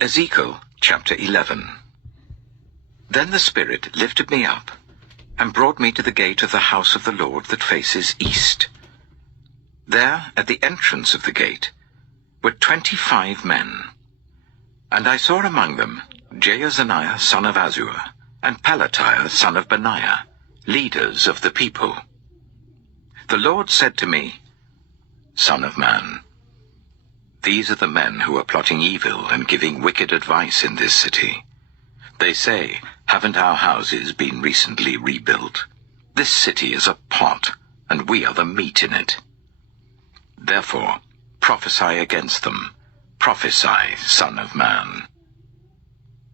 Ezekiel chapter 11. Then the Spirit lifted me up, and brought me to the gate of the house of the Lord that faces east. There, at the entrance of the gate, were 25 men. And I saw among them Jaazaniah son of Azur, and Pelatiah son of Benaiah, leaders of the people. The Lord said to me, Son of man, these are the men who are plotting evil and giving wicked advice in this city. They say, haven't our houses been recently rebuilt? This city is a pot, and we are the meat in it. Therefore, prophesy against them. Prophesy, Son of man.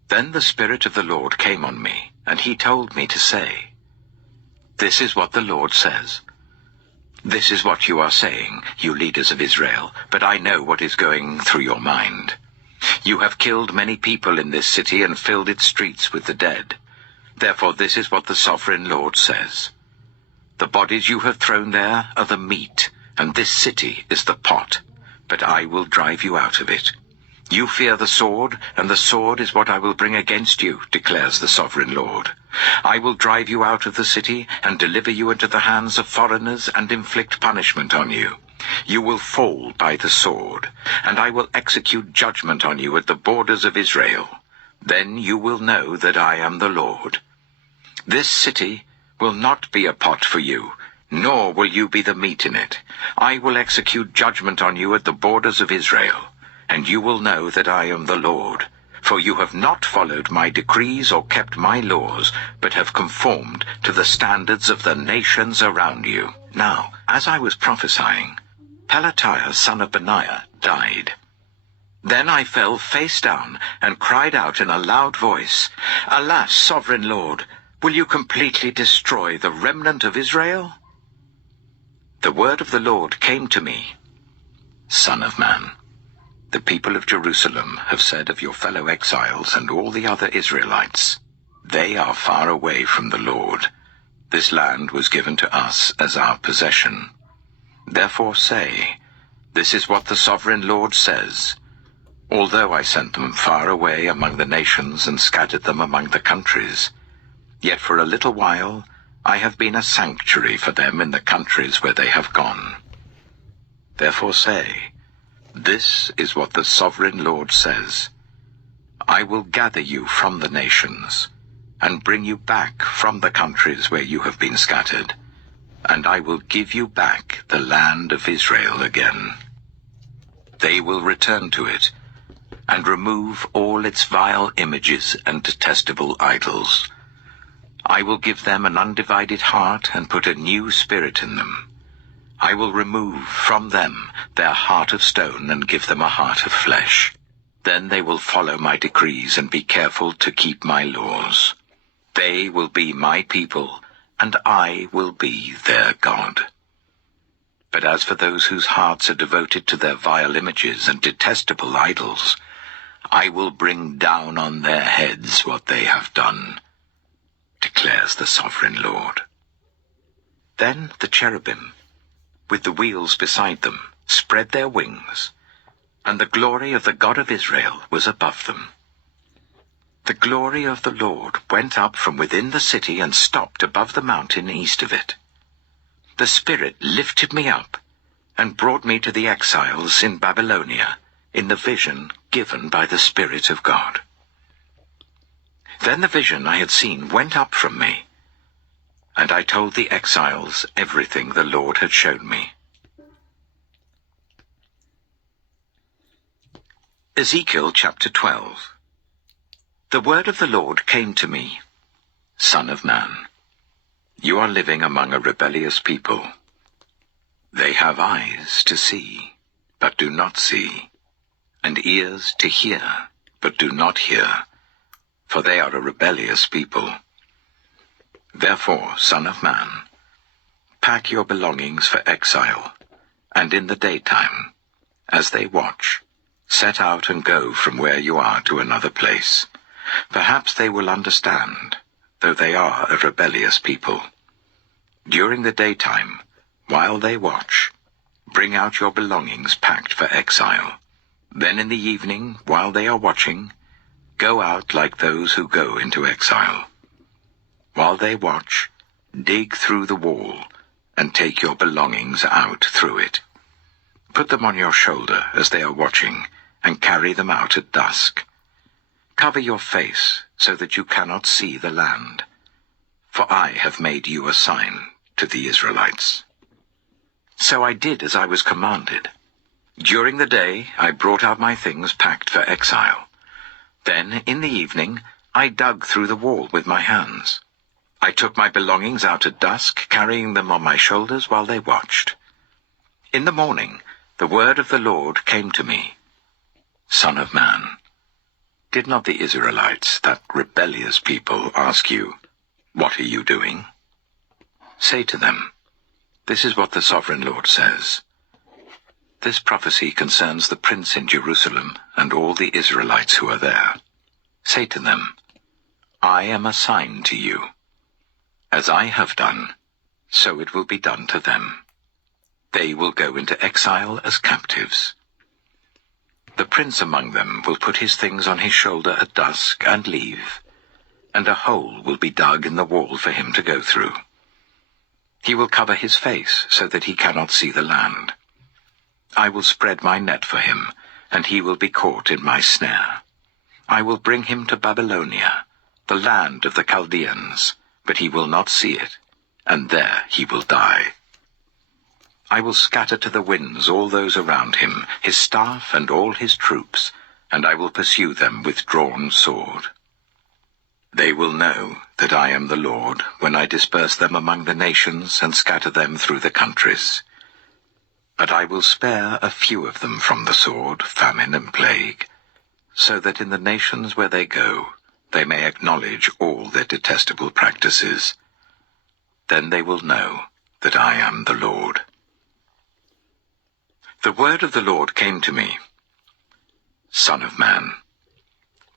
Then the Spirit of the Lord came on me, and he told me to say, This is what the Lord says. This is what you are saying, you leaders of Israel, but I know what is going through your mind. You have killed many people in this city and filled its streets with the dead. Therefore this is what the sovereign Lord says. The bodies you have thrown there are the meat, and this city is the pot, but I will drive you out of it. You fear the sword, and the sword is what I will bring against you, declares the sovereign Lord. I will drive you out of the city, and deliver you into the hands of foreigners, and inflict punishment on you. You will fall by the sword, and I will execute judgment on you at the borders of Israel. Then you will know that I am the Lord. This city will not be a pot for you, nor will you be the meat in it. I will execute judgment on you at the borders of Israel, and you will know that I am the Lord. For you have not followed my decrees or kept my laws, but have conformed to the standards of the nations around you. Now, as I was prophesying, Pelatiah son of Benaiah died. Then I fell face down and cried out in a loud voice, Alas, sovereign Lord, will you completely destroy the remnant of Israel? The word of the Lord came to me, Son of man, the people of Jerusalem have said of your fellow exiles and all the other Israelites, They are far away from the Lord. This land was given to us as our possession. Therefore say, This is what the sovereign Lord says. Although I sent them far away among the nations and scattered them among the countries, yet for a little while I have been a sanctuary for them in the countries where they have gone. Therefore say, This is what the sovereign Lord says. I will gather you from the nations, and bring you back from the countries where you have been scattered, and I will give you back the land of Israel again. They will return to it, and remove all its vile images and detestable idols. I will give them an undivided heart and put a new spirit in them. I will remove from them their heart of stone and give them a heart of flesh. Then they will follow my decrees and be careful to keep my laws. They will be my people, and I will be their God. But as for those whose hearts are devoted to their vile images and detestable idols, I will bring down on their heads what they have done, declares the sovereign Lord. Then the cherubim, with the wheels beside them, spread their wings, and the glory of the God of Israel was above them. The glory of the Lord went up from within the city and stopped above the mountain east of it. The Spirit lifted me up and brought me to the exiles in Babylonia in the vision given by the Spirit of God. Then the vision I had seen went up from me, and I told the exiles everything the Lord had shown me. Ezekiel chapter 12. The word of the Lord came to me, Son of man, you are living among a rebellious people. They have eyes to see, but do not see, and ears to hear, but do not hear, for they are a rebellious people. Therefore, Son of man, pack your belongings for exile, and in the daytime, as they watch, set out and go from where you are to another place. Perhaps they will understand, though they are a rebellious people. During the daytime, while they watch, bring out your belongings packed for exile. Then in the evening, while they are watching, go out like those who go into exile. While they watch, dig through the wall, and take your belongings out through it. Put them on your shoulder as they are watching, and carry them out at dusk. Cover your face so that you cannot see the land, for I have made you a sign to the Israelites." So I did as I was commanded. During the day I brought out my things packed for exile. Then, in the evening, I dug through the wall with my hands. I took my belongings out at dusk, carrying them on my shoulders while they watched. In the morning, the word of the Lord came to me. "Son of man, did not the Israelites, that rebellious people, ask you, 'What are you doing?' Say to them, 'This is what the sovereign Lord says. This prophecy concerns the prince in Jerusalem and all the Israelites who are there. Say to them, I am a sign to you. As I have done, so it will be done to them. They will go into exile as captives. The prince among them will put his things on his shoulder at dusk and leave, and a hole will be dug in the wall for him to go through. He will cover his face so that he cannot see the land. I will spread my net for him, and he will be caught in my snare. I will bring him to Babylonia, the land of the Chaldeans, but he will not see it, and there he will die. I will scatter to the winds all those around him, his staff and all his troops, and I will pursue them with drawn sword. They will know that I am the Lord when I disperse them among the nations and scatter them through the countries. But I will spare a few of them from the sword, famine, and plague, so that in the nations where they go, they may acknowledge all their detestable practices. Then they will know that I am the Lord. The word of the Lord came to me. Son of man,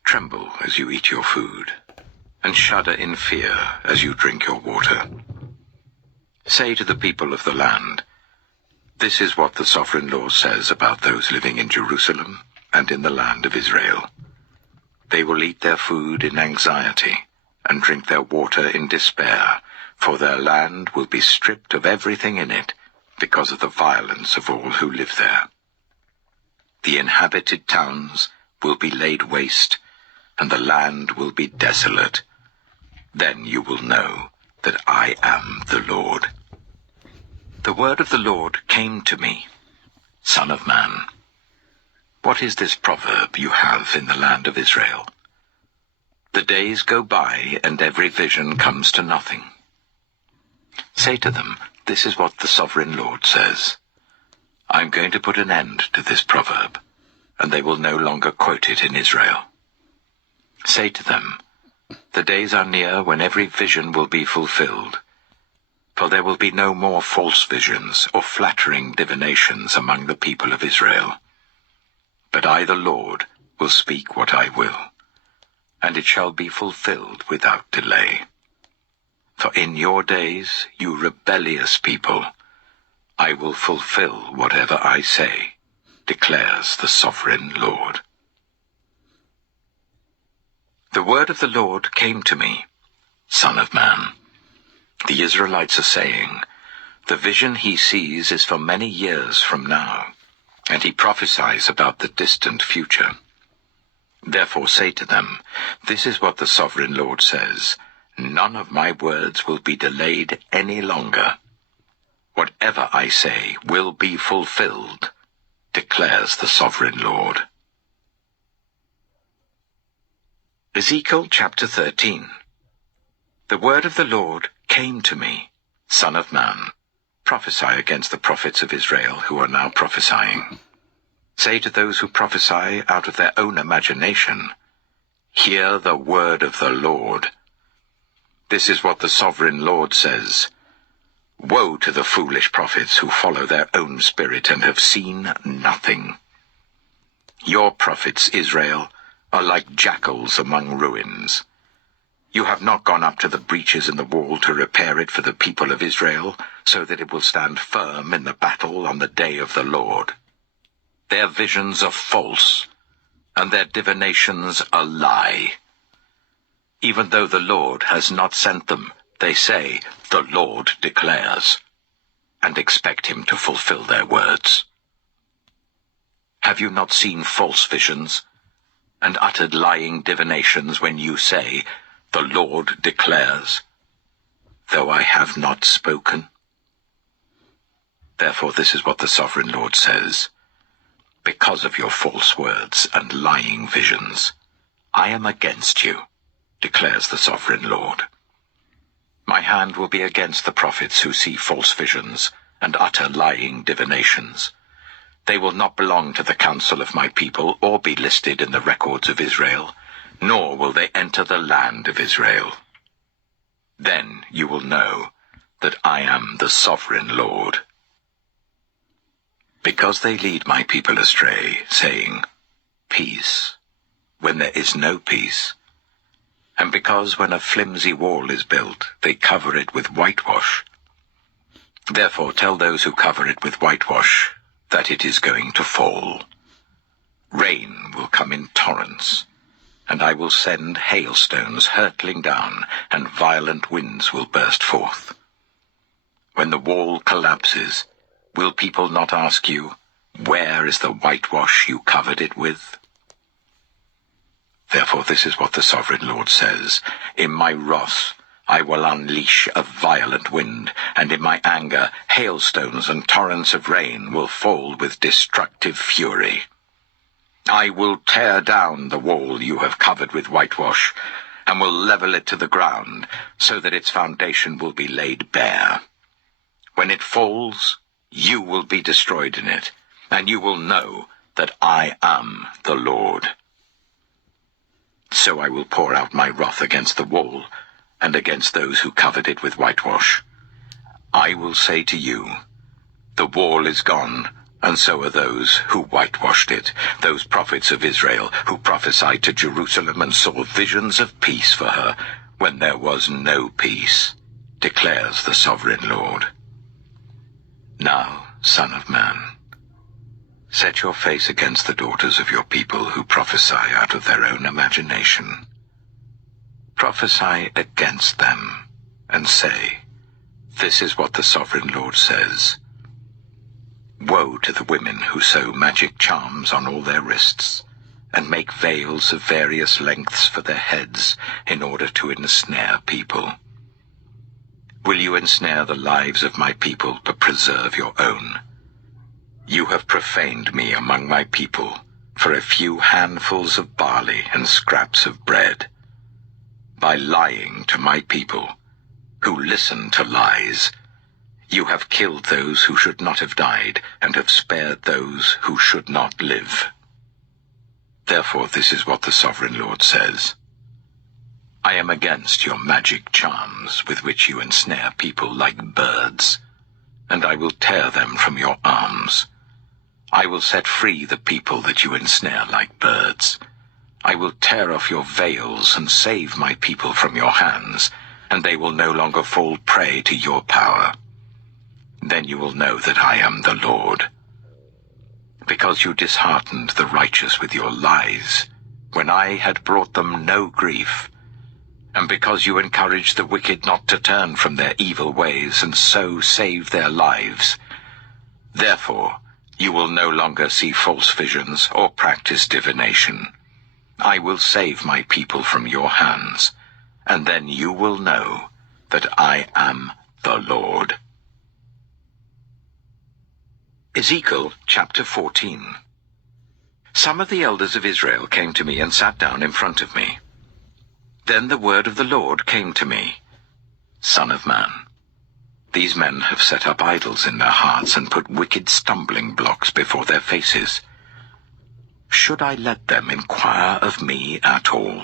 tremble as you eat your food, and shudder in fear as you drink your water. Say to the people of the land, this is what the sovereign Lord says about those living in Jerusalem and in the land of Israel. They will eat their food in anxiety and drink their water in despair, for their land will be stripped of everything in it because of the violence of all who live there. The inhabited towns will be laid waste, and the land will be desolate. Then you will know that I am the Lord. The word of the Lord came to me. Son of man, what is this proverb you have in the land of Israel? The days go by and every vision comes to nothing. Say to them, this is what the sovereign Lord says. I'm going to put an end to this proverb, and they will no longer quote it in Israel. Say to them, the days are near when every vision will be fulfilled, for there will be no more false visions or flattering divinations among the people of Israel. But I, the Lord, will speak what I will, and it shall be fulfilled without delay. For in your days, you rebellious people, I will fulfill whatever I say, declares the sovereign Lord. The word of the Lord came to me, Son of man. The Israelites are saying, the vision he sees is for many years from now, and he prophesies about the distant future. Therefore say to them, this is what the sovereign Lord says, none of my words will be delayed any longer. Whatever I say will be fulfilled, declares the sovereign Lord. Ezekiel chapter 13. The word of the Lord came to me, Son of man, prophesy against the prophets of Israel who are now prophesying. Say to those who prophesy out of their own imagination, hear the word of the Lord. This is what the sovereign Lord says. Woe to the foolish prophets who follow their own spirit and have seen nothing. Your prophets, Israel, are like jackals among ruins. You have not gone up to the breaches in the wall to repair it for the people of Israel, so that it will stand firm in the battle on the day of the Lord. Their visions are false, and their divinations a lie. Even though the Lord has not sent them, they say, the Lord declares, and expect him to fulfill their words. Have you not seen false visions, and uttered lying divinations when you say, the Lord declares, though I have not spoken? Therefore this is what the sovereign Lord says. Because of your false words and lying visions, I am against you, declares the sovereign Lord. My hand will be against the prophets who see false visions and utter lying divinations. They will not belong to the council of my people or be listed in the records of Israel, nor will they enter the land of Israel. Then you will know that I am the sovereign Lord. Because they lead my people astray, saying, peace, when there is no peace, and because when a flimsy wall is built, they cover it with whitewash. Therefore tell those who cover it with whitewash that it is going to fall. Rain will come in torrents, and I will send hailstones hurtling down, and violent winds will burst forth. When the wall collapses, will people not ask you, where is the whitewash you covered it with? Therefore this is what the sovereign Lord says. In my wrath I will unleash a violent wind, and in my anger hailstones and torrents of rain will fall with destructive fury. I will tear down the wall you have covered with whitewash, and will level it to the ground, so that its foundation will be laid bare. When it falls, you will be destroyed in it, and you will know that I am the Lord. So I will pour out my wrath against the wall, and against those who covered it with whitewash. I will say to you, the wall is gone, and so are those who whitewashed it, those prophets of Israel who prophesied to Jerusalem and saw visions of peace for her, when there was no peace, declares the sovereign Lord. Now, Son of Man, set your face against the daughters of your people who prophesy out of their own imagination. Prophesy against them, and say, this is what the sovereign Lord says. Woe to the women who sew magic charms on all their wrists, and make veils of various lengths for their heads in order to ensnare people. Will you ensnare the lives of my people but preserve your own? You have profaned me among my people for a few handfuls of barley and scraps of bread. By lying to my people, who listen to lies, you have killed those who should not have died, and have spared those who should not live. Therefore this is what the sovereign Lord says. I am against your magic charms with which you ensnare people like birds, and I will tear them from your arms. I will set free the people that you ensnare like birds. I will tear off your veils and save my people from your hands, and they will no longer fall prey to your power. Then you will know that I am the Lord. Because you disheartened the righteous with your lies, when I had brought them no grief, and because you encouraged the wicked not to turn from their evil ways and so save their lives, therefore you will no longer see false visions or practice divination. I will save my people from your hands, and then you will know that I am the Lord. Ezekiel chapter 14. Some of the elders of Israel came to me and sat down in front of me. Then the word of the Lord came to me. Son of man, these men have set up idols in their hearts and put wicked stumbling blocks before their faces. Should I let them inquire of me at all?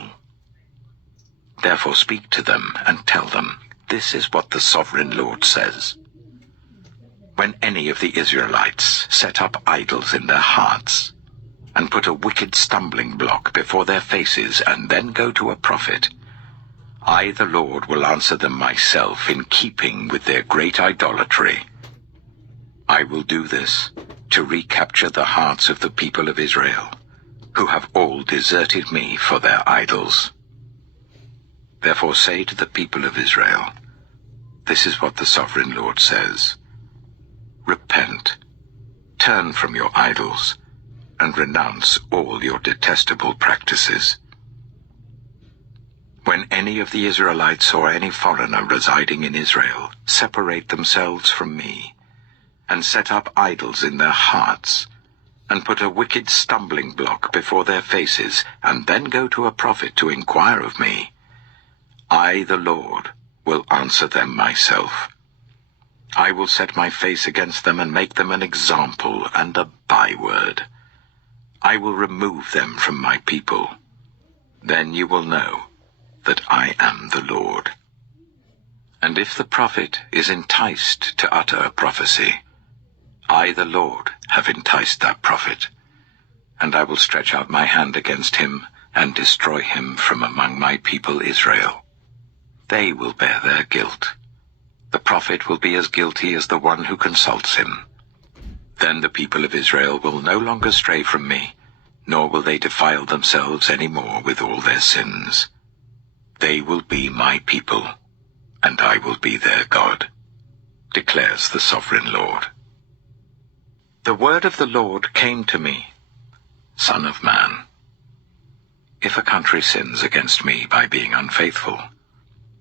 Therefore speak to them and tell them, this is what the sovereign Lord says. When any of the Israelites set up idols in their hearts, and put a wicked stumbling block before their faces, and then go to a prophet, I, the Lord, will answer them myself in keeping with their great idolatry. I will do this, to recapture the hearts of the people of Israel, who have all deserted me for their idols. Therefore say to the people of Israel, this is what the Sovereign Lord says. Repent, turn from your idols, and renounce all your detestable practices. When any of the Israelites or any foreigner residing in Israel separate themselves from me, and set up idols in their hearts, and put a wicked stumbling block before their faces, and then go to a prophet to inquire of me, I, the Lord, will answer them myself. I will set my face against them and make them an example and a byword. I will remove them from my people. Then you will know that I am the Lord. And if the prophet is enticed to utter a prophecy, I, the Lord, have enticed that prophet, and I will stretch out my hand against him and destroy him from among my people Israel. They will bear their guilt. The prophet will be as guilty as the one who consults him. Then the people of Israel will no longer stray from me, nor will they defile themselves any more with all their sins. They will be my people, and I will be their God, declares the Sovereign Lord. The word of the Lord came to me, Son of man. If a country sins against me by being unfaithful,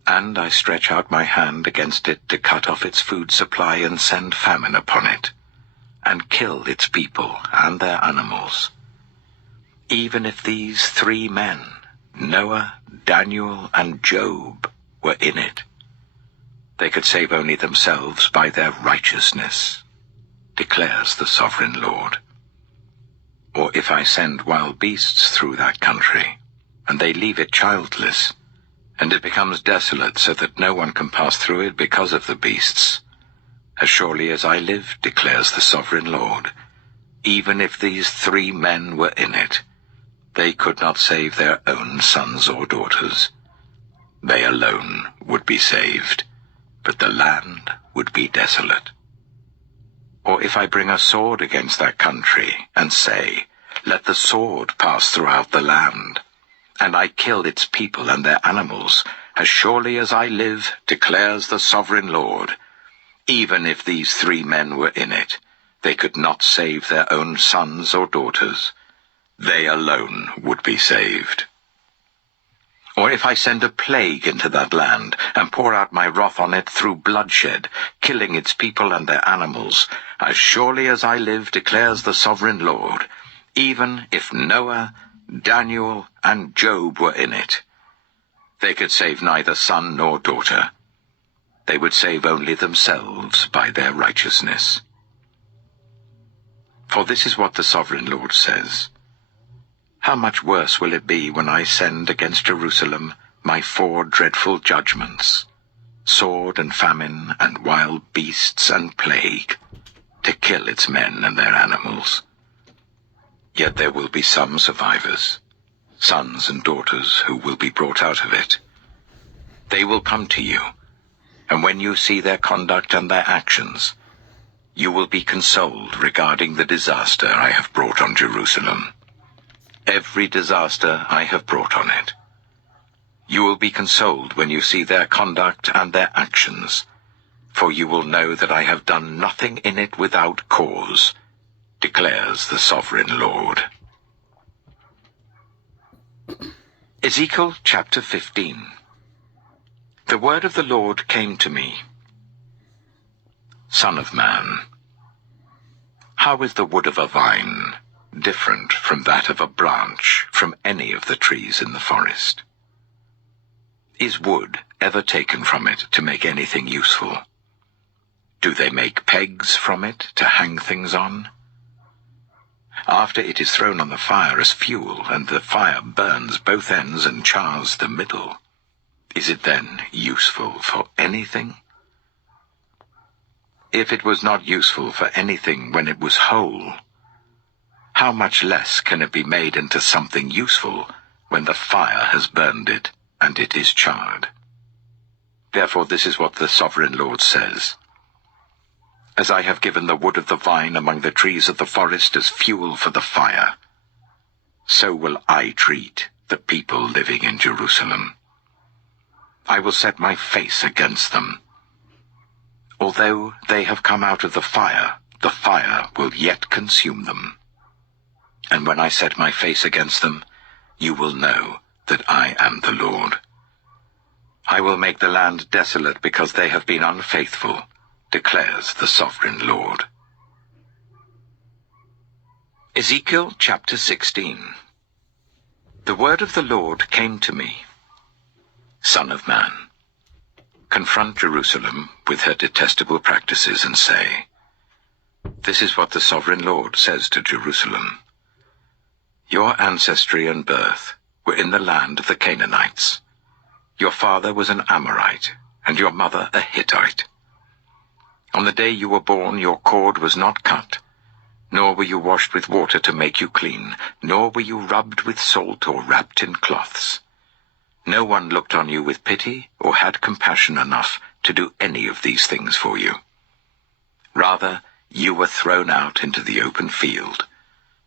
and I stretch out my hand against it to cut off its food supply and send famine upon it, and kill its people and their animals, even if these 3 men, Noah, Daniel, and Job, were in it, they could save only themselves by their righteousness, declares the Sovereign Lord. Or if I send wild beasts through that country, and they leave it childless, and it becomes desolate so that no one can pass through it because of the beasts, as surely as I live, declares the Sovereign Lord, even if these 3 men were in it, they could not save their own sons or daughters. They alone would be saved, but the land would be desolate. Or if I bring a sword against that country, and say, let the sword pass throughout the land, and I kill its people and their animals, as surely as I live, declares the Sovereign Lord, even if these 3 men were in it, they could not save their own sons or daughters. They alone would be saved. Or if I send a plague into that land, and pour out my wrath on it through bloodshed, killing its people and their animals, as surely as I live, declares the Sovereign Lord, even if Noah, Daniel, and Job were in it, they could save neither son nor daughter. They would save only themselves by their righteousness. For this is what the Sovereign Lord says. How much worse will it be when I send against Jerusalem my 4 dreadful judgments, sword and famine and wild beasts and plague, to kill its men and their animals. Yet there will be some survivors, sons and daughters who will be brought out of it. They will come to you, and when you see their conduct and their actions, you will be consoled regarding the disaster I have brought on Jerusalem. Every disaster I have brought on it. You will be consoled when you see their conduct and their actions, for you will know that I have done nothing in it without cause, declares the Sovereign Lord. Ezekiel chapter 15. The word of the Lord came to me. Son of man, how is the wood of a vine different from that of a branch from any of the trees in the forest? Is wood ever taken from it to make anything useful? Do they make pegs from it to hang things on? After it is thrown on the fire as fuel, and the fire burns both ends and chars the middle, is it then useful for anything? If it was not useful for anything when it was whole, how much less can it be made into something useful when the fire has burned it and it is charred? Therefore this is what the Sovereign Lord says. as I have given the wood of the vine among the trees of the forest as fuel for the fire, so will I treat the people living in Jerusalem. I will set my face against them. Although they have come out of the fire will yet consume them. And when I set my face against them, you will know that I am the Lord. I will make the land desolate because they have been unfaithful, declares the sovereign Lord. Ezekiel chapter 16. The word of the Lord came to me. Son of man, confront Jerusalem with her detestable practices and say, this is what the sovereign Lord says to Jerusalem. Your ancestry and birth were in the land of the Canaanites. Your father was an Amorite, and your mother a Hittite. On the day you were born, your cord was not cut, nor were you washed with water to make you clean, nor were you rubbed with salt or wrapped in cloths. No one looked on you with pity or had compassion enough to do any of these things for you. Rather, you were thrown out into the open field,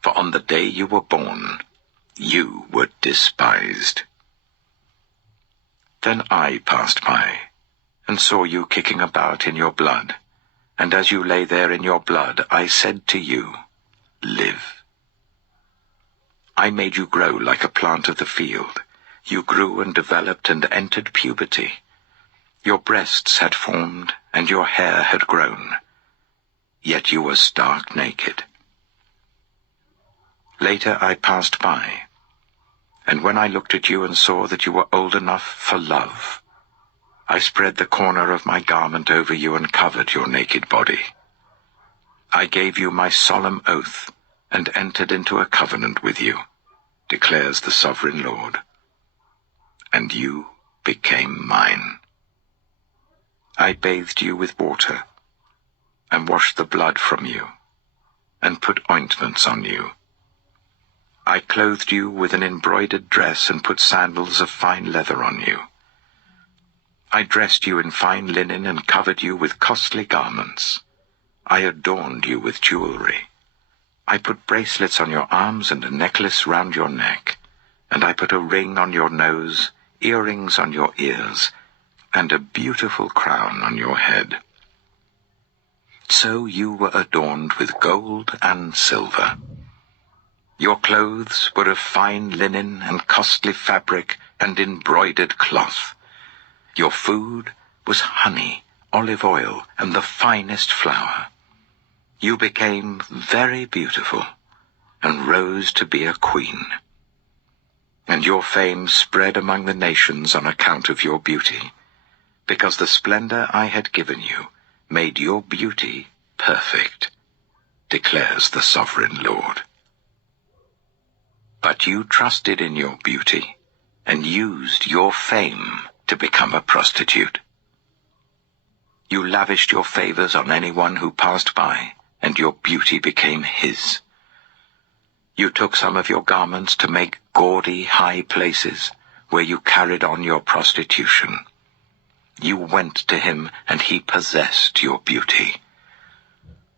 for on the day you were born, you were despised. Then I passed by, and saw you kicking about in your blood, and as you lay there in your blood, I said to you, live. I made you grow like a plant of the field. You grew and developed and entered puberty. Your breasts had formed, and your hair had grown. Yet you were stark naked. Later I passed by, and when I looked at you and saw that you were old enough for love, I spread the corner of my garment over you and covered your naked body. I gave you my solemn oath and entered into a covenant with you, declares the sovereign Lord. And you became mine. I bathed you with water, and washed the blood from you, and put ointments on you. I clothed you with an embroidered dress and put sandals of fine leather on you. I dressed you in fine linen and covered you with costly garments. I adorned you with jewelry. I put bracelets on your arms and a necklace round your neck, and I put a ring on your nose, earrings on your ears, and a beautiful crown on your head. So you were adorned with gold and silver. Your clothes were of fine linen and costly fabric and embroidered cloth. Your food was honey, olive oil, and the finest flour. You became very beautiful and rose to be a queen. And your fame spread among the nations on account of your beauty, because the splendor I had given you made your beauty perfect, declares the sovereign Lord. But you trusted in your beauty and used your fame to become a prostitute. You lavished your favors on anyone who passed by, and your beauty became his. You took some of your garments to make gaudy high places, where you carried on your prostitution. You went to him, and he possessed your beauty.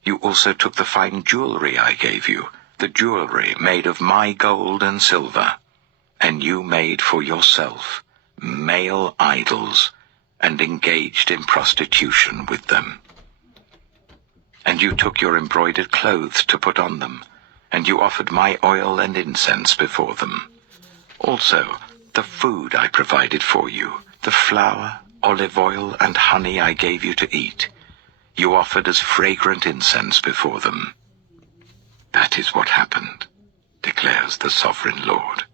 You also took the fine jewelry I gave you, the jewelry made of my gold and silver, and you made for yourself male idols, and engaged in prostitution with them. And you took your embroidered clothes to put on them, and you offered my oil and incense before them. Also, the food I provided for you, the flour, olive oil, and honey I gave you to eat, you offered as fragrant incense before them. That is what happened, declares the sovereign Lord.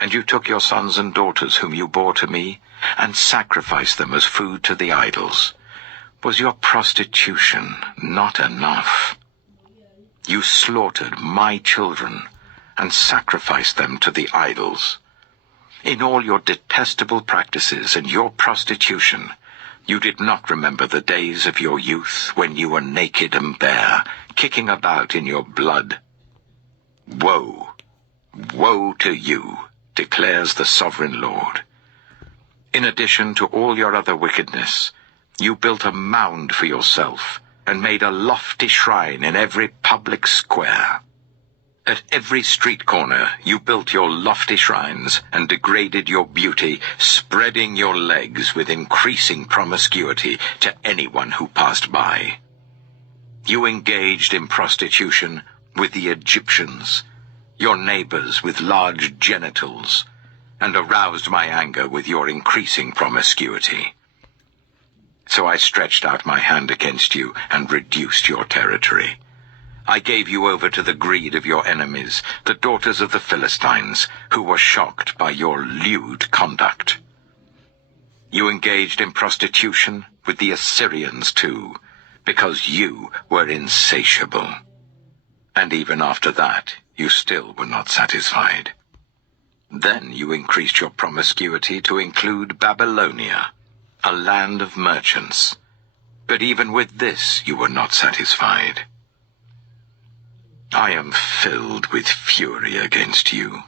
And you took your sons and daughters whom you bore to me, and sacrificed them as food to the idols. Was your prostitution not enough? You slaughtered my children, and sacrificed them to the idols. In all your detestable practices and your prostitution, you did not remember the days of your youth, when you were naked and bare, kicking about in your blood. Woe, woe to you, declares the sovereign Lord. In addition to all your other wickedness, You built a mound for yourself and made a lofty shrine in every public square. At every street corner you built your lofty shrines and degraded your beauty, spreading your legs with increasing promiscuity to anyone who passed by. You engaged in prostitution with the Egyptians, your neighbors with large genitals, and aroused my anger with your increasing promiscuity. So I stretched out my hand against you and reduced your territory. I gave you over to the greed of your enemies, the daughters of the Philistines, who were shocked by your lewd conduct. You engaged in prostitution with the Assyrians too, because you were insatiable. And even after that, you still were not satisfied. Then you increased your promiscuity to include Babylonia, a land of merchants. But even with this you were not satisfied. I am filled with fury against you,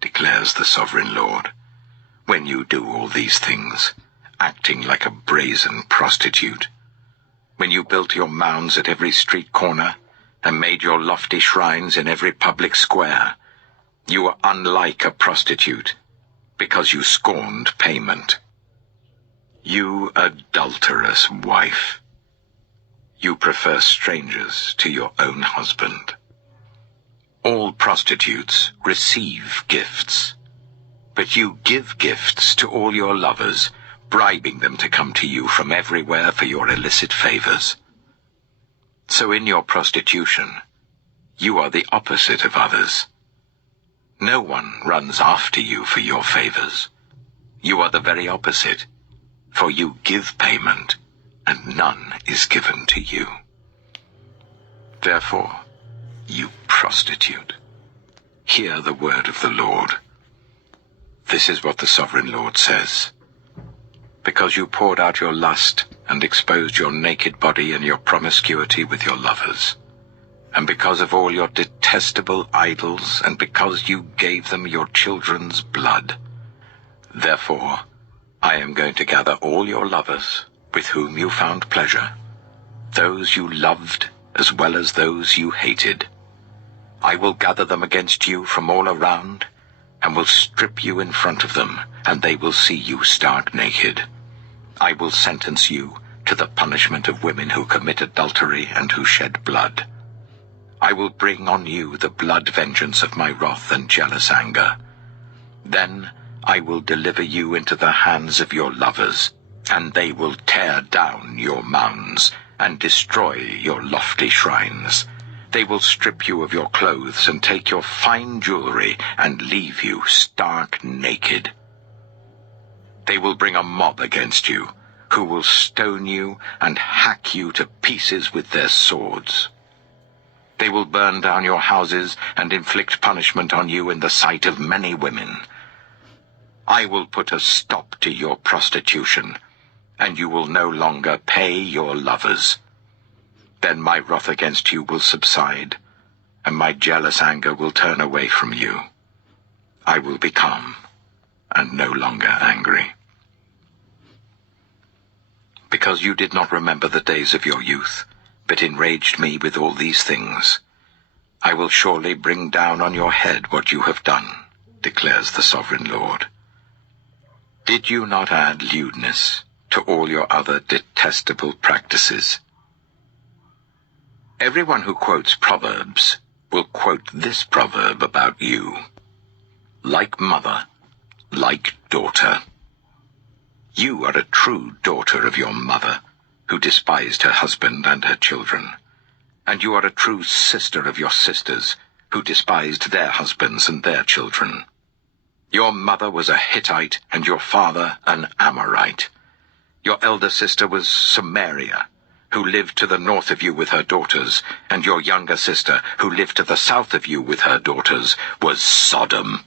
declares the Sovereign Lord, when you do all these things, acting like a brazen prostitute. When you built your mounds at every street corner and made your lofty shrines in every public square, you were unlike a prostitute, because you scorned payment. You adulterous wife, you prefer strangers to your own husband. All prostitutes receive gifts, but you give gifts to all your lovers, bribing them to come to you from everywhere for your illicit favors. So in your prostitution, you are the opposite of others. No one runs after you for your favors. You are the very opposite, for you give payment, and none is given to you. Therefore, you prostitute, hear the word of the Lord. This is what the Sovereign Lord says. Because you poured out your lust and exposed your naked body and your promiscuity with your lovers, and because of all your detestable idols, and because you gave them your children's blood, therefore I am going to gather all your lovers with whom you found pleasure, those you loved as well as those you hated. I will gather them against you from all around, and will strip you in front of them, and they will see you stark naked. I will sentence you to the punishment of women who commit adultery and who shed blood. I will bring on you the blood vengeance of my wrath and jealous anger. Then I will deliver you into the hands of your lovers, and they will tear down your mounds and destroy your lofty shrines. They will strip you of your clothes and take your fine jewelry and leave you stark naked. They will bring a mob against you, who will stone you and hack you to pieces with their swords. They will burn down your houses and inflict punishment on you in the sight of many women. I will put a stop to your prostitution, and you will no longer pay your lovers. Then my wrath against you will subside, and my jealous anger will turn away from you. I will be calm and no longer angry. Because you did not remember the days of your youth, but enraged me with all these things, I will surely bring down on your head what you have done, declares the Sovereign Lord. Did you not add lewdness to all your other detestable practices? Everyone who quotes Proverbs will quote this proverb about you. Like mother, like daughter. You are a true daughter of your mother, who despised her husband and her children. And you are a true sister of your sisters, who despised their husbands and their children. Your mother was a Hittite, and your father an Amorite. Your elder sister was Samaria, who lived to the north of you with her daughters, and your younger sister, who lived to the south of you with her daughters, was Sodom.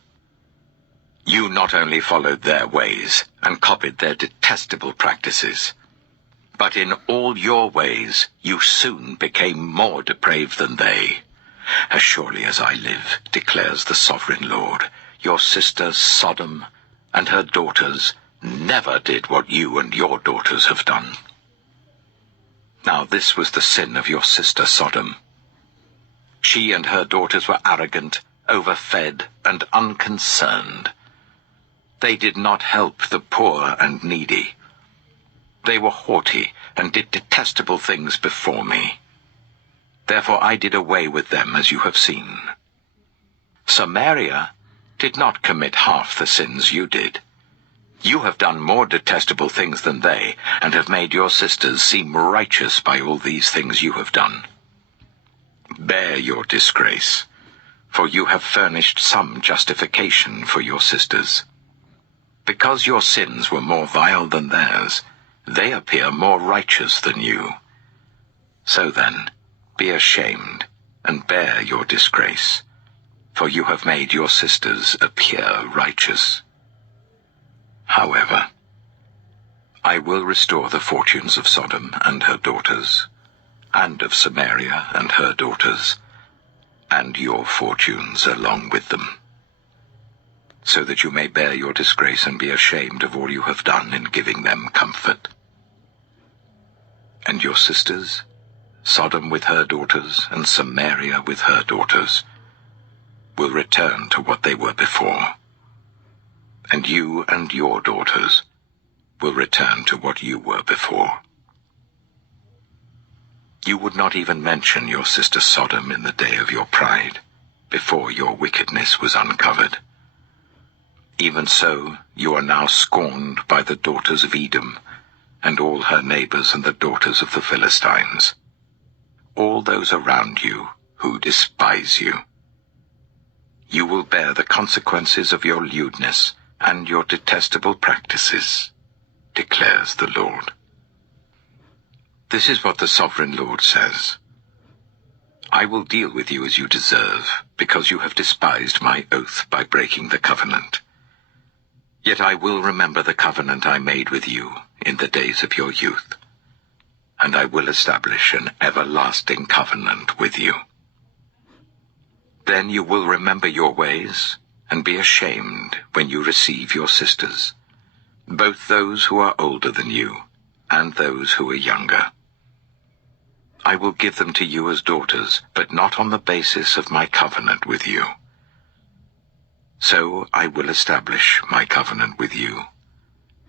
You not only followed their ways and copied their detestable practices, but in all your ways you soon became more depraved than they. As surely as I live, declares the Sovereign Lord, your sister Sodom and her daughters never did what you and your daughters have done. Now this was the sin of your sister Sodom. She and her daughters were arrogant, overfed, and unconcerned. They did not help the poor and needy. They were haughty and did detestable things before me. Therefore I did away with them, as you have seen. Samaria did not commit half the sins you did. You have done more detestable things than they, and have made your sisters seem righteous by all these things you have done. Bear your disgrace, for you have furnished some justification for your sisters. Because your sins were more vile than theirs, they appear more righteous than you. So then, be ashamed, and bear your disgrace, for you have made your sisters appear righteous. However, I will restore the fortunes of Sodom and her daughters, and of Samaria and her daughters, and your fortunes along with them, so that you may bear your disgrace and be ashamed of all you have done in giving them comfort. And your sisters, Sodom with her daughters, and Samaria with her daughters, will return to what they were before. And you and your daughters will return to what you were before. You would not even mention your sister Sodom in the day of your pride, before your wickedness was uncovered. Even so, you are now scorned by the daughters of Edom, and all her neighbors and the daughters of the Philistines, all those around you who despise you. You will bear the consequences of your lewdness and your detestable practices, declares the Lord. This is what the sovereign Lord says. I will deal with you as you deserve, because you have despised my oath by breaking the covenant. Yet I will remember the covenant I made with you in the days of your youth, and I will establish an everlasting covenant with you. Then you will remember your ways, and be ashamed when you receive your sisters, both those who are older than you, and those who are younger. I will give them to you as daughters, but not on the basis of my covenant with you. So I will establish my covenant with you,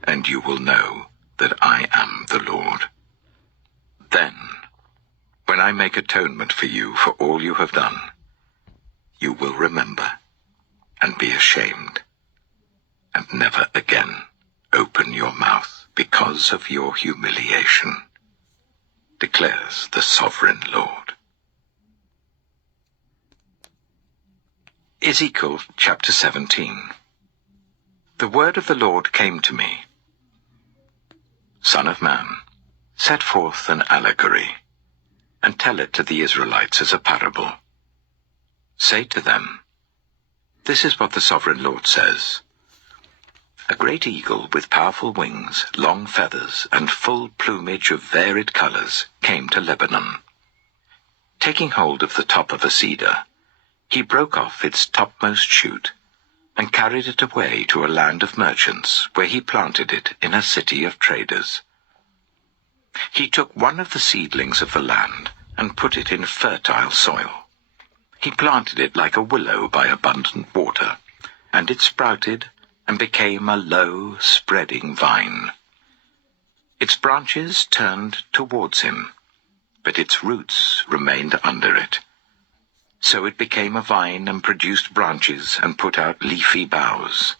and you will know that I am the Lord. Then, when I make atonement for you for all you have done, you will remember and be ashamed, and never again open your mouth because of your humiliation, declares the sovereign Lord. Ezekiel chapter 17. The word of the Lord came to me. Son of man, set forth an allegory, and tell it to the Israelites as a parable. Say to them, this is what the sovereign Lord says. A great eagle with powerful wings, long feathers, and full plumage of varied colors came to Lebanon. Taking hold of the top of a cedar, he broke off its topmost shoot and carried it away to a land of merchants, where he planted it in a city of traders. He took one of the seedlings of the land and put it in fertile soil. He planted it like a willow by abundant water, and it sprouted and became a low, spreading vine. Its branches turned towards him, but its roots remained under it. So it became a vine and produced branches and put out leafy boughs.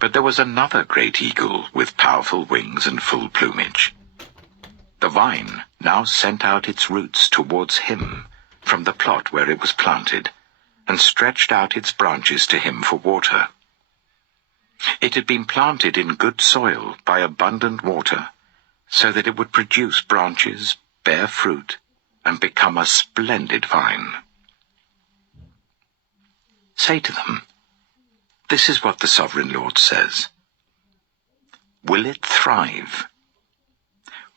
But there was another great eagle with powerful wings and full plumage. The vine now sent out its roots towards him from the plot where it was planted, and stretched out its branches to him for water. It had been planted in good soil by abundant water, so that it would produce branches, bear fruit, and become a splendid vine. Say to them, this is what the sovereign Lord says. Will it thrive?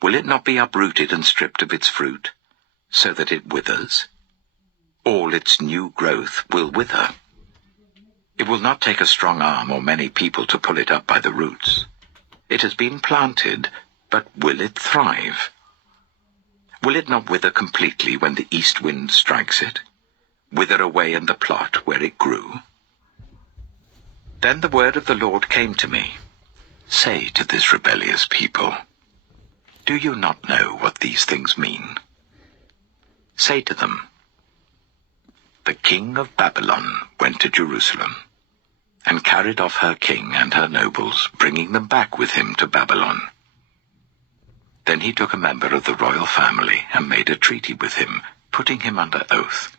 Will it not be uprooted and stripped of its fruit, so that it withers? All its new growth will wither. It will not take a strong arm or many people to pull it up by the roots. It has been planted, but will it thrive? Will it not wither completely when the east wind strikes it? Wither away in the plot where it grew? Then the word of the Lord came to me. Say to this rebellious people, do you not know what these things mean? Say to them, the king of Babylon went to Jerusalem, and carried off her king and her nobles, bringing them back with him to Babylon. Then he took a member of the royal family and made a treaty with him, putting him under oath.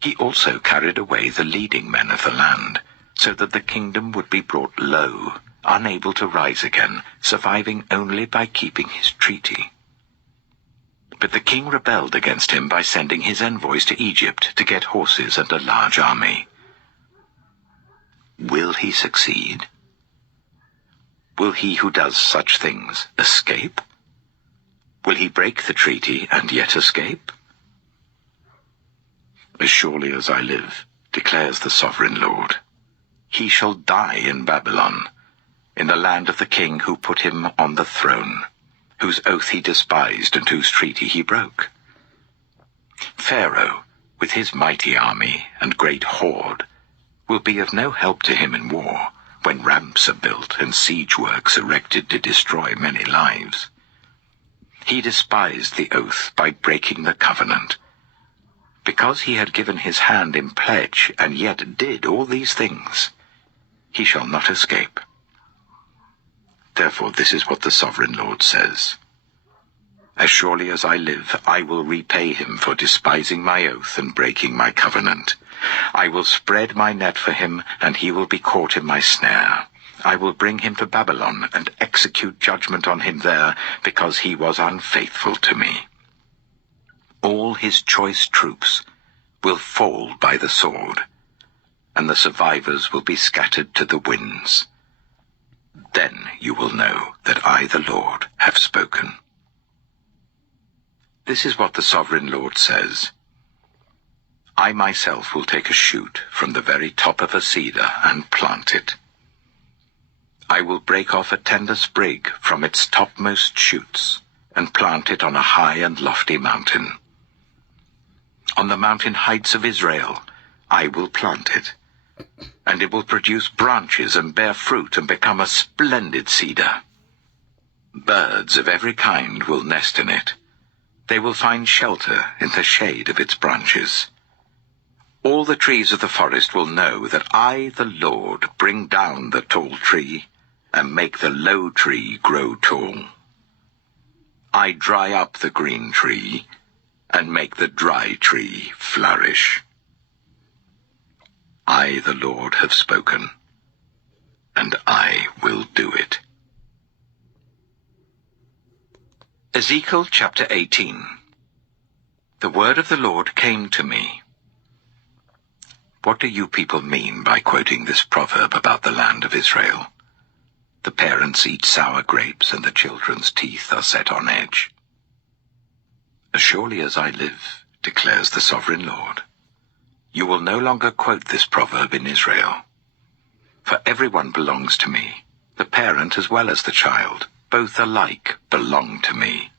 He also carried away the leading men of the land, so that the kingdom would be brought low, unable to rise again, surviving only by keeping his treaty. But the king rebelled against him by sending his envoys to Egypt to get horses and a large army. Will he succeed? Will he who does such things escape? Will he break the treaty and yet escape? As surely as I live, declares the sovereign Lord, he shall die in Babylon, in the land of the king who put him on the throne, whose oath he despised and whose treaty he broke. Pharaoh, with his mighty army and great horde, will be of no help to him in war, when ramps are built and siege works erected to destroy many lives. He despised the oath by breaking the covenant. Because he had given his hand in pledge and yet did all these things, he shall not escape. Therefore this is what the sovereign Lord says. As surely as I live, I will repay him for despising my oath and breaking my covenant. I will spread my net for him, and he will be caught in my snare. I will bring him to Babylon and execute judgment on him there, because he was unfaithful to me. All his choice troops will fall by the sword, and the survivors will be scattered to the winds. Then you will know that I, the Lord, have spoken. This is what the sovereign Lord says. I myself will take a shoot from the very top of a cedar and plant it. I will break off a tender sprig from its topmost shoots and plant it on a high and lofty mountain. On the mountain heights of Israel I will plant it, and it will produce branches and bear fruit and become a splendid cedar. Birds of every kind will nest in it. They will find shelter in the shade of its branches. All the trees of the forest will know that I, the Lord, bring down the tall tree and make the low tree grow tall. I dry up the green tree and make the dry tree flourish. I, the Lord, have spoken, and I will do it. Ezekiel chapter 18. The word of the Lord came to me. What do you people mean by quoting this proverb about the land of Israel? The parents eat sour grapes, and the children's teeth are set on edge. As surely as I live, declares the sovereign Lord, you will no longer quote this proverb in Israel. For everyone belongs to me, the parent as well as the child, both alike belong to me.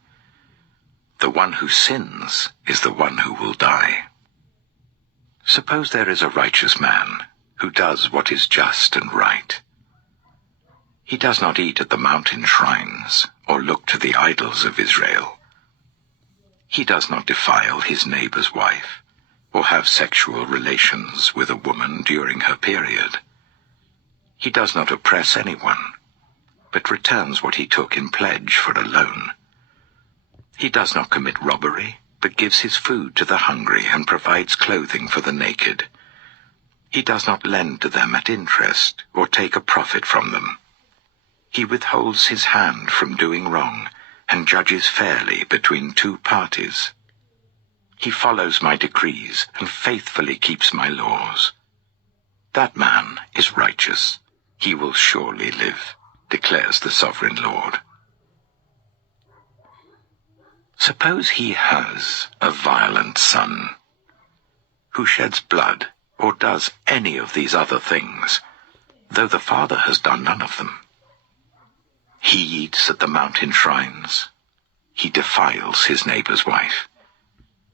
The one who sins is the one who will die. Suppose there is a righteous man who does what is just and right. He does not eat at the mountain shrines or look to the idols of Israel. He does not defile his neighbor's wife or have sexual relations with a woman during her period. He does not oppress anyone, but returns what he took in pledge for a loan. He does not commit robbery, but gives his food to the hungry and provides clothing for the naked. He does not lend to them at interest or take a profit from them. He withholds his hand from doing wrong and judges fairly between two parties. He follows my decrees and faithfully keeps my laws. That man is righteous. He will surely live, declares the sovereign Lord. Suppose he has a violent son, who sheds blood or does any of these other things, though the father has done none of them. He eats at the mountain shrines. he defiles his neighbor's wife.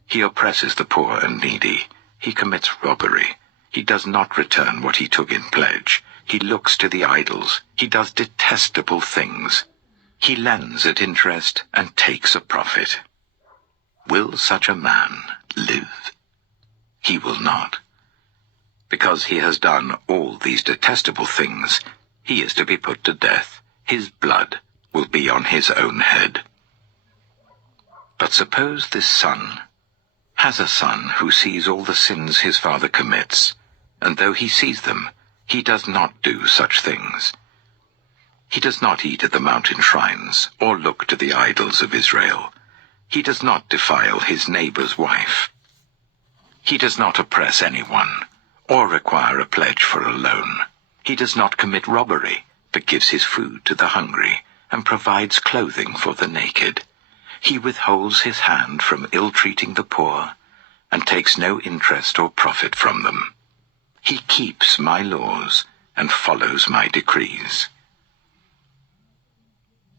He oppresses the poor and needy. He commits robbery. He does not return what he took in pledge. He looks to the idols. He does detestable things. He lends at interest and takes a profit. Will such a man live? He will not. Because he has done all these detestable things, he is to be put to death. His blood will be on his own head. But suppose this son has a son who sees all the sins his father commits, and though he sees them, he does not do such things. He does not eat at the mountain shrines, or look to the idols of Israel. He does not defile his neighbor's wife. He does not oppress anyone, or require a pledge for a loan. He does not commit robbery, but gives his food to the hungry, and provides clothing for the naked. He withholds his hand from ill-treating the poor, and takes no interest or profit from them. He keeps my laws, and follows my decrees.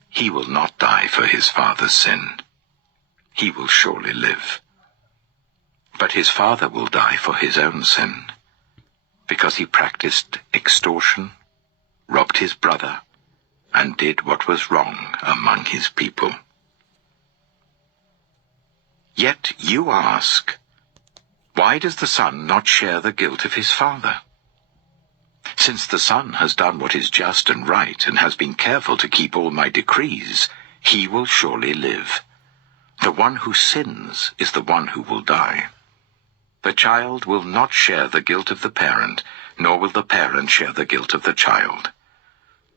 He will not die for his father's sin. He will surely live. But his father will die for his own sin, because he practiced extortion, robbed his brother, and did what was wrong among his people. Yet you ask, why does the son not share the guilt of his father? Since the son has done what is just and right, and has been careful to keep all my decrees, he will surely live. The one who sins is the one who will die. The child will not share the guilt of the parent, nor will the parent share the guilt of the child.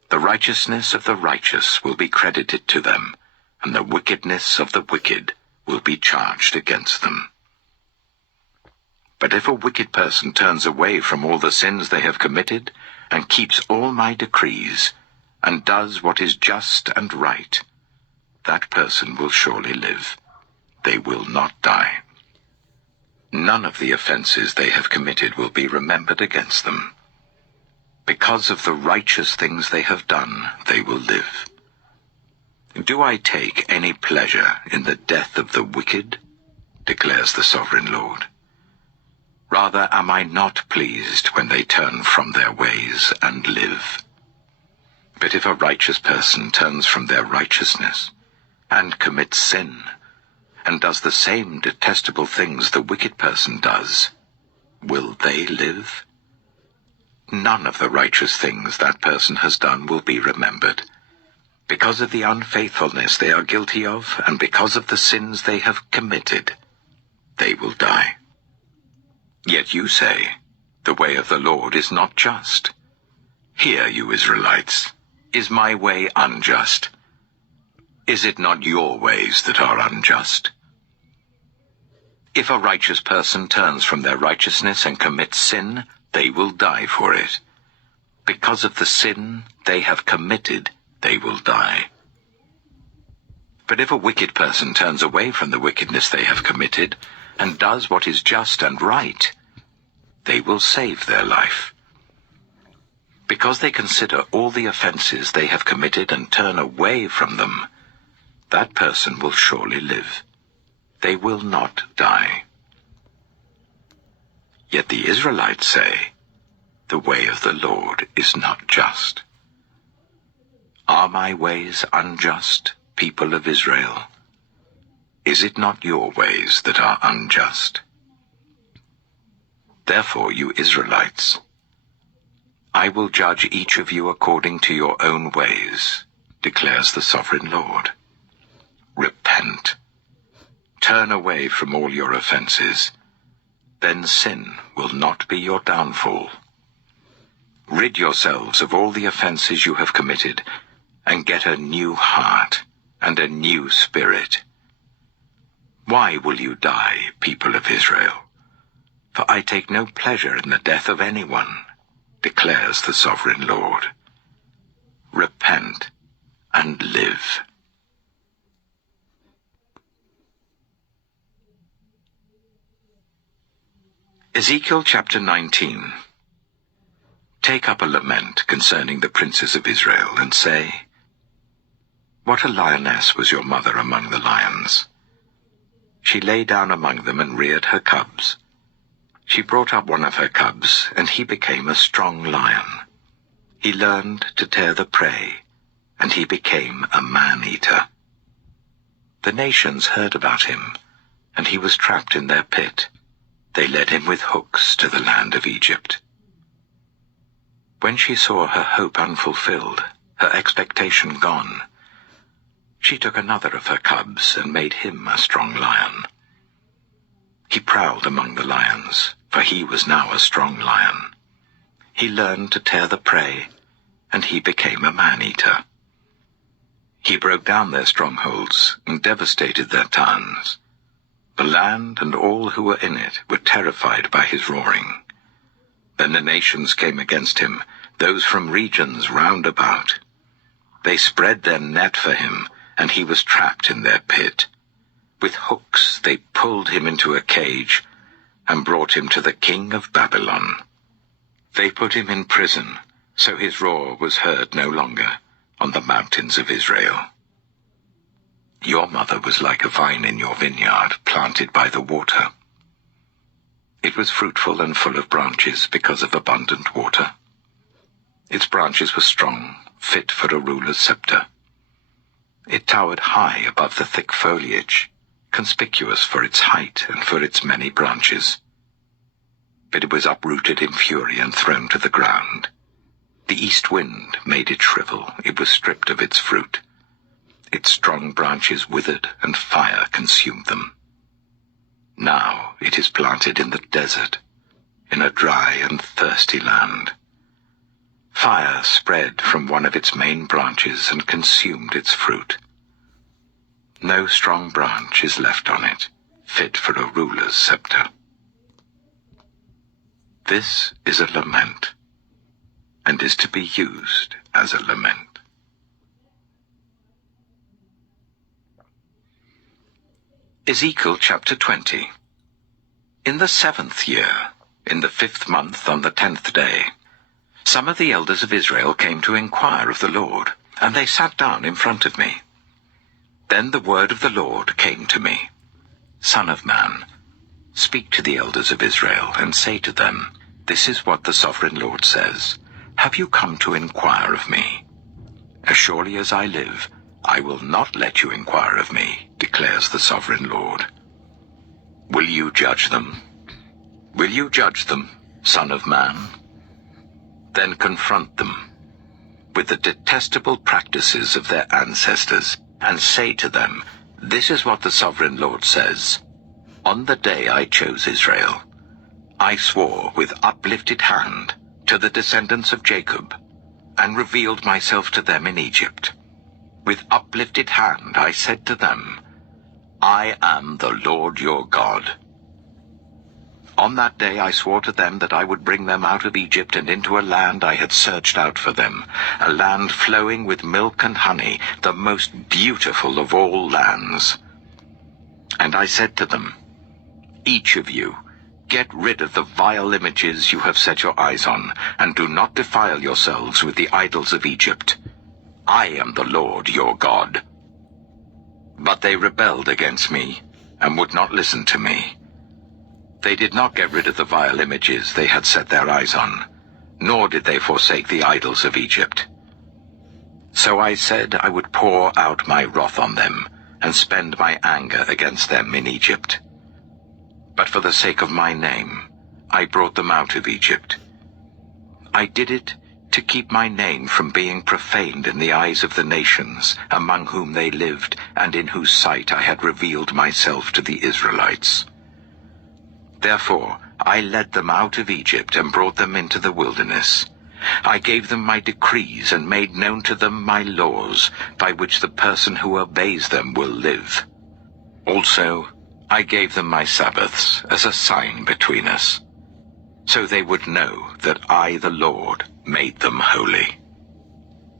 The righteousness of the righteous will be credited to them, and the wickedness of the wicked will be charged against them. But if a wicked person turns away from all the sins they have committed, and keeps all my decrees, and does what is just and right, that person will surely live. They will not die. None of the offenses they have committed will be remembered against them. Because of the righteous things they have done, they will live. Do I take any pleasure in the death of the wicked? Declares the sovereign Lord. Rather am I not pleased when they turn from their ways and live. But if a righteous person turns from their righteousness and commits sin, and does the same detestable things the wicked person does, will they live? None of the righteous things that person has done will be remembered. Because of the unfaithfulness they are guilty of, and because of the sins they have committed, they will die. Yet you say, the way of the Lord is not just. Hear, you Israelites, is my way unjust? Is it not your ways that are unjust? If a righteous person turns from their righteousness and commits sin, they will die for it. Because of the sin they have committed, they will die. But if a wicked person turns away from the wickedness they have committed, and does what is just and right, they will save their life. Because they consider all the offenses they have committed and turn away from them, that person will surely live. They will not die. Yet the Israelites say, the way of the Lord is not just. Are my ways unjust, people of Israel? Is it not your ways that are unjust? Therefore, you Israelites, I will judge each of you according to your own ways, declares the sovereign Lord. Repent. Turn away from all your offenses. Then sin will not be your downfall. Rid yourselves of all the offenses you have committed, and get a new heart and a new spirit. Why will you die, people of Israel? For I take no pleasure in the death of anyone, declares the sovereign Lord. Repent and live. Ezekiel chapter 19. Take up a lament concerning the princes of Israel, and say, What a lioness was your mother among the lions! She lay down among them and reared her cubs. She brought up one of her cubs, and he became a strong lion. He learned to tear the prey, and he became a man-eater. The nations heard about him, and he was trapped in their pit. They led him with hooks to the land of Egypt. When she saw her hope unfulfilled, her expectation gone, she took another of her cubs and made him a strong lion. He prowled among the lions, for he was now a strong lion. He learned to tear the prey, and he became a man-eater. He broke down their strongholds and devastated their towns. The land and all who were in it were terrified by his roaring. Then the nations came against him, those from regions round about. They spread their net for him, and he was trapped in their pit. With hooks they pulled him into a cage and brought him to the king of Babylon. They put him in prison, so his roar was heard no longer on the mountains of Israel. Your mother was like a vine in your vineyard, planted by the water. It was fruitful and full of branches because of abundant water. Its branches were strong, fit for a ruler's scepter. It towered high above the thick foliage, conspicuous for its height and for its many branches. But it was uprooted in fury and thrown to the ground. The east wind made it shrivel. It was stripped of its fruit. Its strong branches withered, and fire consumed them. Now it is planted in the desert, in a dry and thirsty land. Fire spread from one of its main branches and consumed its fruit. No strong branch is left on it, fit for a ruler's scepter. This is a lament, and is to be used as a lament. Ezekiel chapter 20. In the 7th year, in the 5th month, on the 10th day, some of the elders of Israel came to inquire of the Lord, and they sat down in front of me. Then the word of the Lord came to me. Son of man, speak to the elders of Israel, and say to them, This is what the sovereign Lord says. Have you come to inquire of me? As surely as I live, I will not let you inquire of me, declares the sovereign Lord. Will you judge them? Will you judge them, son of man? Then confront them with the detestable practices of their ancestors, and say to them, This is what the sovereign Lord says. On the day I chose Israel, I swore with uplifted hand to the descendants of Jacob, and revealed myself to them in Egypt. With uplifted hand I said to them, I am the Lord your God. On that day I swore to them that I would bring them out of Egypt and into a land I had searched out for them, a land flowing with milk and honey, the most beautiful of all lands. And I said to them, Each of you, get rid of the vile images you have set your eyes on, and do not defile yourselves with the idols of Egypt. I am the Lord your God. But they rebelled against me, and would not listen to me. They did not get rid of the vile images they had set their eyes on, nor did they forsake the idols of Egypt. So I said I would pour out my wrath on them, and spend my anger against them in Egypt. But for the sake of my name, I brought them out of Egypt. I did it to keep my name from being profaned in the eyes of the nations, among whom they lived, and in whose sight I had revealed myself to the Israelites. Therefore I led them out of Egypt and brought them into the wilderness. I gave them my decrees and made known to them my laws, by which the person who obeys them will live. Also I gave them my Sabbaths as a sign between us, so they would know that I, the Lord, made them holy.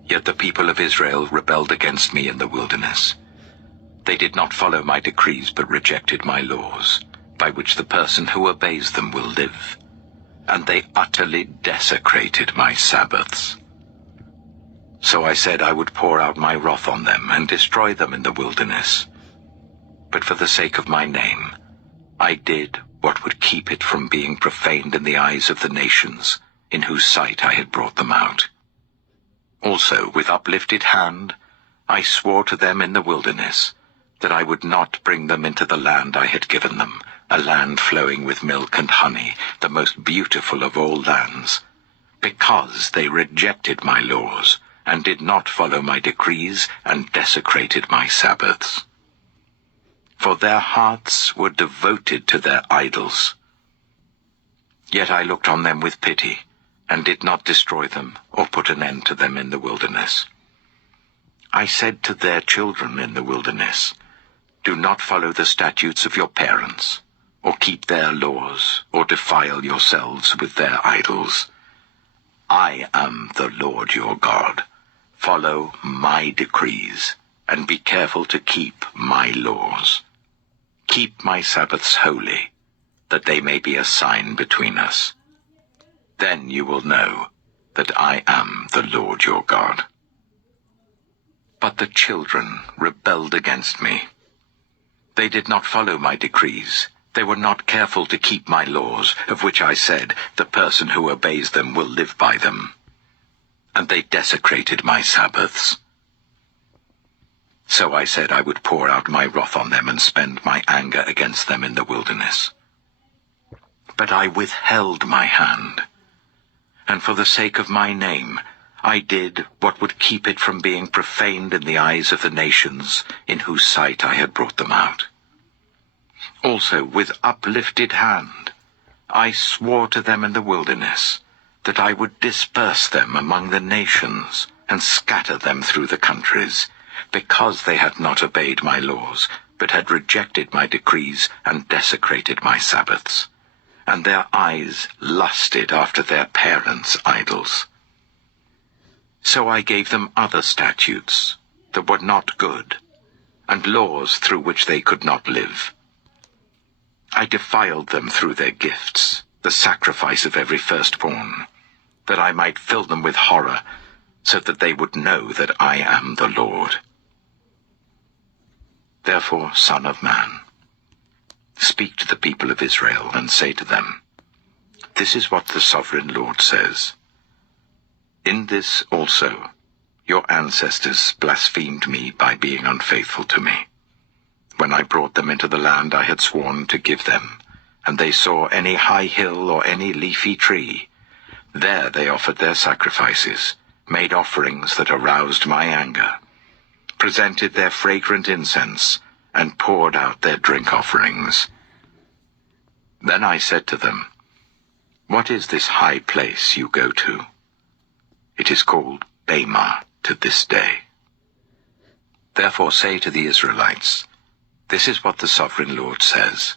Yet the people of Israel rebelled against me in the wilderness. They did not follow my decrees, but rejected my laws, by which the person who obeys them will live. And they utterly desecrated my Sabbaths. So I said I would pour out my wrath on them and destroy them in the wilderness. But for the sake of my name, I did what would keep it from being profaned in the eyes of the nations, in whose sight I had brought them out. Also, with uplifted hand, I swore to them in the wilderness that I would not bring them into the land I had given them, a land flowing with milk and honey, the most beautiful of all lands, because they rejected my laws and did not follow my decrees and desecrated my Sabbaths. For their hearts were devoted to their idols. Yet I looked on them with pity, and did not destroy them or put an end to them in the wilderness. I said to their children in the wilderness, do not follow the statutes of your parents, or keep their laws, or defile yourselves with their idols. I am the Lord your God. Follow my decrees, and be careful to keep my laws. Keep my Sabbaths holy, that they may be a sign between us. Then you will know that I am the Lord your God. But the children rebelled against me. They did not follow my decrees. They were not careful to keep my laws, of which I said, the person who obeys them will live by them. And they desecrated my Sabbaths. So I said I would pour out my wrath on them and spend my anger against them in the wilderness. But I withheld my hand, and for the sake of my name, I did what would keep it from being profaned in the eyes of the nations in whose sight I had brought them out. Also, with uplifted hand, I swore to them in the wilderness that I would disperse them among the nations and scatter them through the countries, because they had not obeyed my laws, but had rejected my decrees and desecrated my Sabbaths, and their eyes lusted after their parents' idols. So I gave them other statutes that were not good, and laws through which they could not live. I defiled them through their gifts, the sacrifice of every firstborn, that I might fill them with horror, so that they would know that I am the Lord. Therefore, Son of man, speak to the people of Israel and say to them, this is what the sovereign Lord says. In this also your ancestors blasphemed me by being unfaithful to me. When I brought them into the land I had sworn to give them, and they saw any high hill or any leafy tree, there they offered their sacrifices, made offerings that aroused my anger, presented their fragrant incense, and poured out their drink offerings. Then I said to them, what is this high place you go to? It is called Bamah to this day. Therefore say to the Israelites, this is what the sovereign Lord says.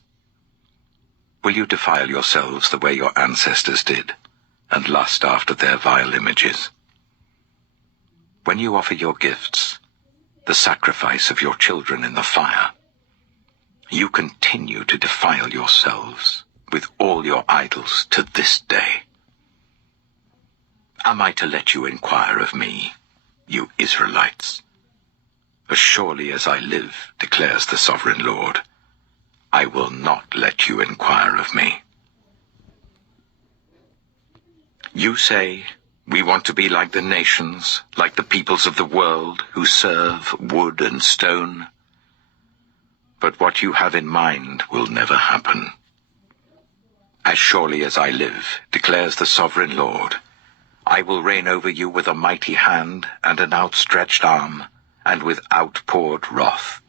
Will you defile yourselves the way your ancestors did, and lust after their vile images? When you offer your gifts, the sacrifice of your children in the fire, you continue to defile yourselves with all your idols to this day. Am I to let you inquire of me, you Israelites? As surely as I live, declares the sovereign Lord, I will not let you inquire of me. You say, we want to be like the nations, like the peoples of the world, who serve wood and stone. But what you have in mind will never happen. As surely as I live, declares the sovereign Lord, I will reign over you with a mighty hand and an outstretched arm, and with outpoured wrath.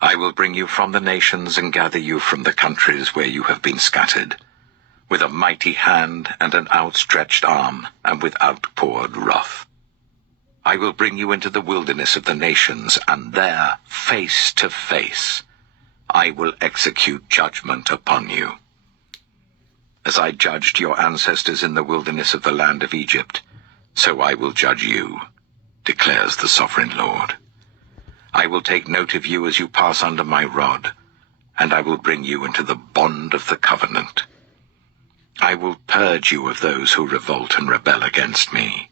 I will bring you from the nations and gather you from the countries where you have been scattered, with a mighty hand and an outstretched arm, and with outpoured wrath. I will bring you into the wilderness of the nations, and there, face to face, I will execute judgment upon you. As I judged your ancestors in the wilderness of the land of Egypt, so I will judge you, declares the sovereign Lord. I will take note of you as you pass under my rod, and I will bring you into the bond of the covenant. I will purge you of those who revolt and rebel against me.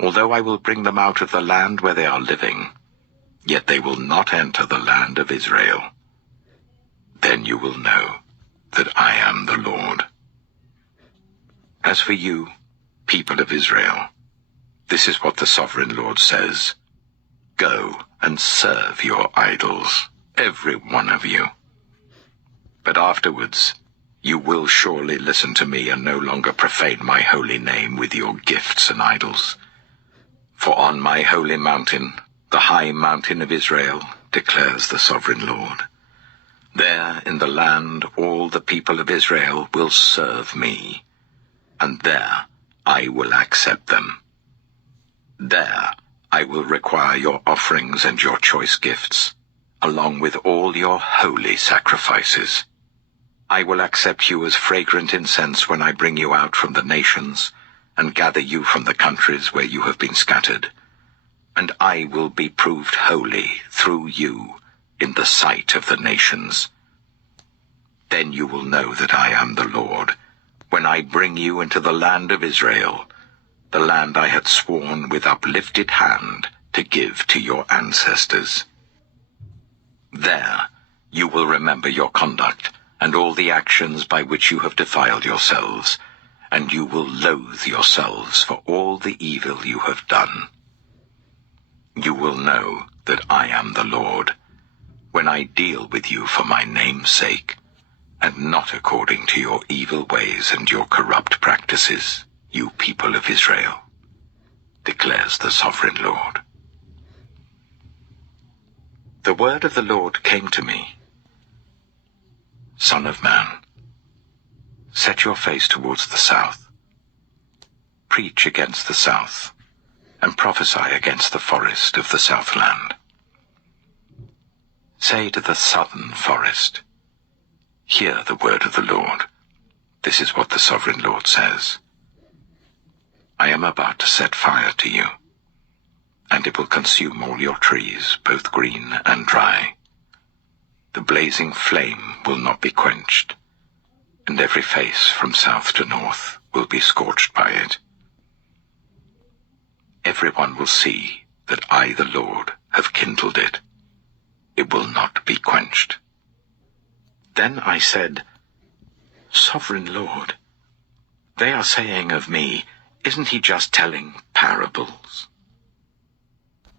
although I will bring them out of the land where they are living, yet they will not enter the land of Israel. Then you will know that I am the Lord. As for you, people of Israel, this is what the sovereign Lord says. Go and serve your idols, every one of you. But afterwards, you will surely listen to me and no longer profane my holy name with your gifts and idols. For on my holy mountain, the high mountain of Israel, declares the sovereign Lord, there in the land all the people of Israel will serve me, and there I will accept them. There I will require your offerings and your choice gifts, along with all your holy sacrifices. I will accept you as fragrant incense when I bring you out from the nations and gather you from the countries where you have been scattered, and I will be proved holy through you in the sight of the nations. Then you will know that I am the Lord, when I bring you into the land of Israel, the land I had sworn with uplifted hand to give to your ancestors. There you will remember your conduct and all the actions by which you have defiled yourselves, and you will loathe yourselves for all the evil you have done. You will know that I am the Lord, when I deal with you for my name's sake, and not according to your evil ways and your corrupt practices, you people of Israel, declares the sovereign Lord. The word of the Lord came to me. Son of man, set your face towards the south. Preach against the south, and prophesy against the forest of the southland. Say to the southern forest, hear the word of the Lord. This is what the sovereign Lord says. I am about to set fire to you, and it will consume all your trees, both green and dry. The blazing flame will not be quenched, and every face from south to north will be scorched by it. Everyone will see that I, the Lord, have kindled it. It will not be quenched. Then I said, Sovereign Lord, they are saying of me, isn't he just telling parables?